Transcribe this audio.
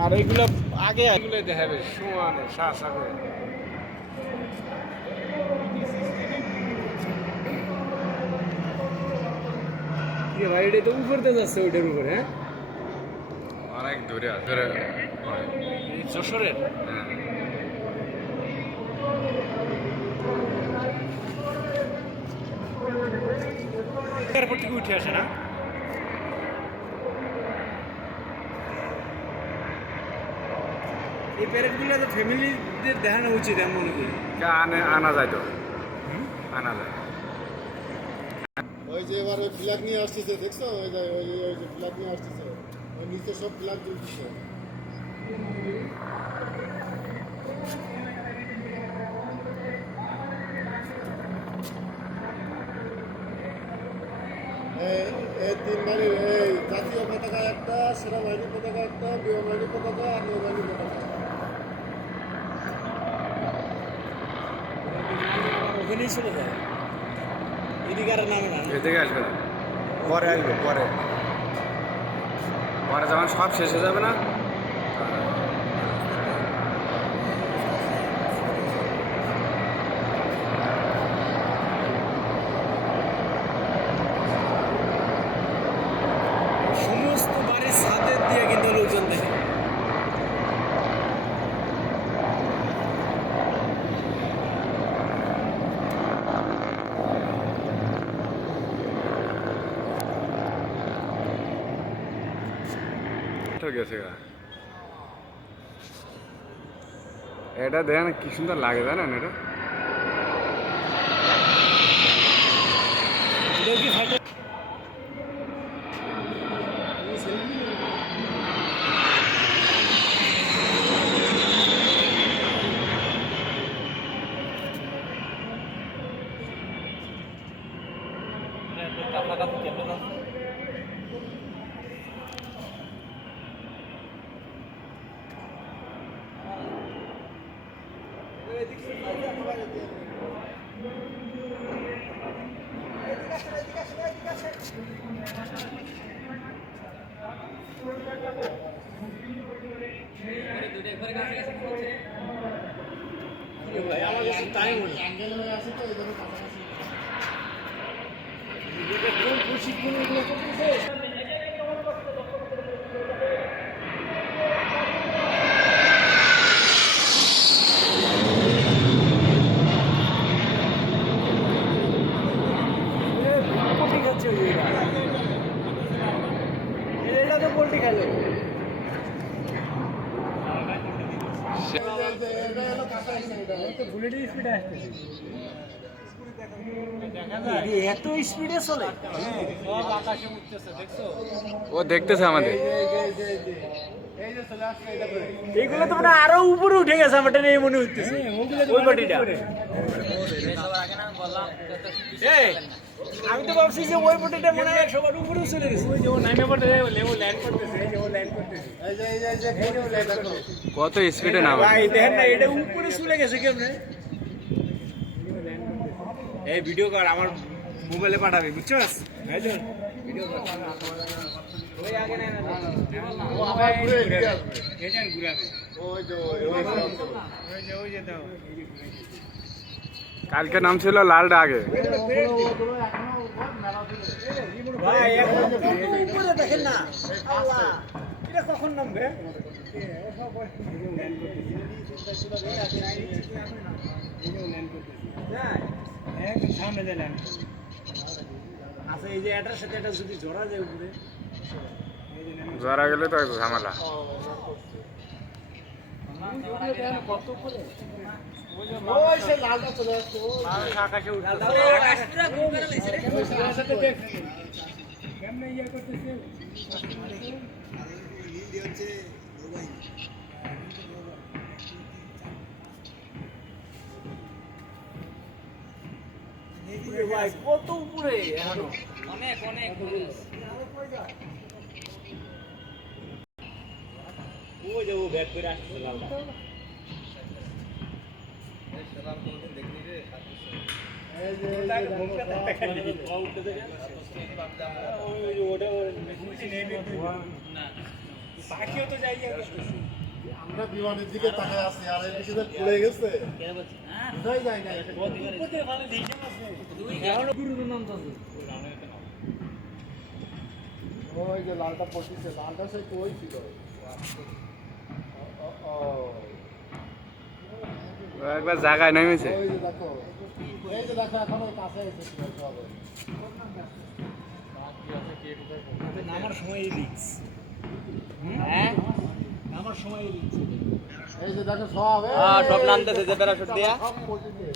আর এইগুলো আগে এগুলো দেখাবে সমানে শাসা করে ভাই এটা তো উপর দিয়ে যাচ্ছে ওইটার উপর হ্যাঁ অনেক দূরে ধরে যশোরের এয়ারপোর্ট থেকে উঠে আসে না এই প্যারেডগুলো তো ফ্যামিলিদের দেখানো উচিত আমি মনে করি আনা যায় তো আনা যায় ওই যে এবার ওই ফ্ল্যাগ নিয়ে আসতেছে দেখছো ওই যে ফ্ল্যাগ নিয়ে আসতেছে ওই নিচে সব ফ্ল্যাগ জ্বলতেছে এই তিন বাড়ির এই জাতীয় পতাকা একটা সেনাবাহিনী পতাকা একটা বিমানবাহিনী পতাকা আর নৌবাহিনী পতাকা ওখানেই চলে যায় এদিকে আর নামে না এদিকে আসবে না পরে আসবে পরে পরে যখন সব শেষ হয়ে যাবে না সমস্ত বাড়ির ছাদের দিয়ে কিন্তু লোকজন দেখে গেছে এটা দেখেন কি সুন্দর লাগে জানেন এটা আমার কাছে তাই মনে অ্যাঙ্গেল হয়ে আছে তো এই জন্য কাছাকাছি কোন প্রশিক্ষণ এগুলো করতেছে এটা তো পোল্ট্রি খেলে এত স্পিডে চলে ও দেখতেছে আমাদের এইগুলো তো মানে আরো উপরে উঠে গেছে আমার এই মনে হইতেছে ওই বাটিটা আমি তো ভাবছি যে ওই বাটিটা মনে হয় সবার উপরেও চলে গেছে কত স্পিডে নামে ভাই দেখেন না এটা উপরে চলে গেছে কেমনে এই ভিডিও কর আমার মোবাইলে পাঠাবি বুঝছস ভিডিও কর ওই আগে না ও আবার ঘুরে এজেন্ট ঘুরাবে ওই যে দাও কালকে নাম ছিল লালটা আগে ভাই এখন উপরে দেখেন না আল্লাহ এটা কখন নামবে সামনে দিলেন আচ্ছা এই যে এটার সাথে এটা যদি জোড়া যায় উপরে জ্বরা গেলে তো ঝামেলা কত উপরে ওই সে লালটা চলে আসছে আকাশে উঠে কেমনে ইয়া করতেছে ভাই কত উপরে অনেক অনেক ও যাবো ব্যাক করে আসছে লালটা পাখিও তো যাই আমরা বিমানের দিকে তাকায় আছি আর এই দিকে পড়ে গেছে বুঝাই যায় না ওই যে লালটা পড়তেছে লালটা সেই কই ছিল ও একবার জায়গায় নেমেছে। ওই যে দেখো এই যে দেখো এখনো কাছে এসেছে সবে নামার সময় রিক্স হ্যাঁ নামার সময় রিক্স এই যে দেখো সব সব নামতেছে যে প্যারাশুট দিয়া সব পড়তেছে